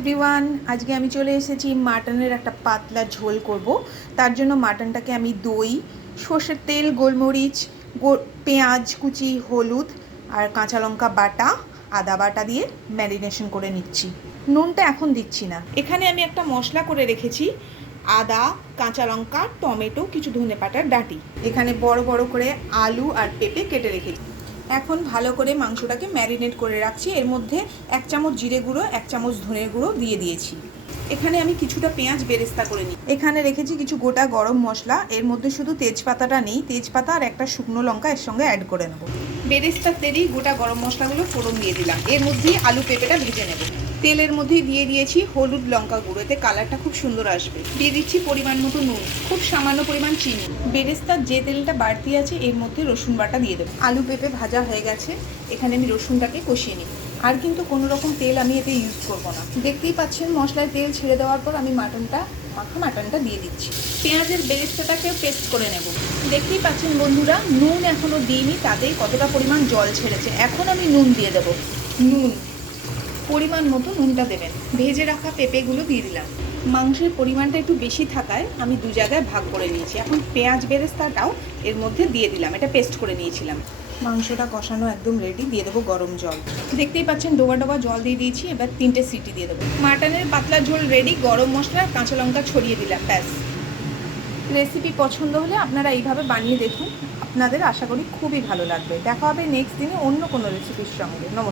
Everyone, আজকে আমি চলে এসেছি মাটনের একটা পাতলা ঝোল করব। তার জন্য মাটনটাকে আমি দই, সর্ষের তেল, গোলমরিচ, পেঁয়াজ কুচি, হলুদ আর কাঁচা লঙ্কা বাটা, আদা বাটা দিয়ে ম্যারিনেশন করে নিচ্ছি। নুনটা এখন দিচ্ছি না। এখানে আমি একটা মশলা করে রেখেছি, আদা, কাঁচা লঙ্কা, টমেটো, কিছু ধনেপাতার ডাঁটি। এখানে বড় বড় করে আলু আর পেঁপে কেটে রেখেছি। এখন ভালো করে মাংসটাকে ম্যারিনেট করে রাখছি। এর মধ্যে 1 চামচ জিরে গুঁড়ো, 1 চামচ ধনের গুঁড়ো দিয়ে দিয়েছি। এখানে আমি কিছুটা পেঁয়াজ বেরেস্তা করে নিই। এখানে রেখেছি কিছু গোটা গরম মশলা। এর মধ্যে শুধু তেজপাতাটা নেই, তেজপাতা আর একটা শুকনো লঙ্কা এর সঙ্গে অ্যাড করে নেব। বেরেস্তার তেলেই গোটা গরম মশলাগুলো ফোড়ন দিয়ে দিলাম। এর মধ্যেই আলু পেঁপেটা ভেজে নেব। তেলের মধ্যেই দিয়ে দিয়েছি হলুদ, লঙ্কা গুঁড়ো, এতে কালারটা খুব সুন্দর আসবে। দিয়ে দিচ্ছি পরিমাণ মতো নুন, খুব সামান্য পরিমাণ চিনি। বেরেস্তার যে তেলটা বাড়তি আছে এর মধ্যে রসুন বাটা দিয়ে দেবো। আলু পেঁপে ভাজা হয়ে গেছে, এখানে আমি রসুনটাকে কষিয়ে নিই। আর কিন্তু কোনো রকম তেল আমি এতে ইউজ করব না। দেখতেই পাচ্ছেন মশলায় তেল ছেড়ে দেওয়ার পর আমি মাটনটা দিয়ে দিচ্ছি। পেঁয়াজের বেরেস্তাটাকে পেস্ট করে নেব। দেখতেই পাচ্ছেন বন্ধুরা, নুন এখনও দিইনি, তাতেই কতটা পরিমাণ জল ছেড়েছে। এখন আমি নুন দিয়ে দেবো। নুন পরিমাণ মতো নুনটা দেবেন। ভেজে রাখা পেঁপেগুলো দিয়ে দিলাম। মাংসের পরিমাণটা একটু বেশি থাকায় আমি 2 জায়গায় ভাগ করে নিয়েছি। এখন পেঁয়াজ বেরেস্তাটাও এর মধ্যে দিয়ে দিলাম, এটা পেস্ট করে নিয়েছিলাম। মাংসটা কষানো একদম রেডি। দিয়ে দেবো গরম জল। দেখতেই পাচ্ছেন ডোবা ডোবা জল দিয়ে দিয়েছি। এবার 3টে সিটি দিয়ে দেবো। মাটনের পাতলা ঝোল রেডি। গরম মশলা, কাঁচা লঙ্কা ছড়িয়ে দিলাম, ব্যাস। রেসিপি পছন্দ হলে আপনারা এইভাবে বানিয়ে দেখুন, আপনাদের আশা করি খুবই ভালো লাগবে। দেখা হবে নেক্সট দিনে অন্য কোনো রেসিপির সঙ্গে। নমস্কার।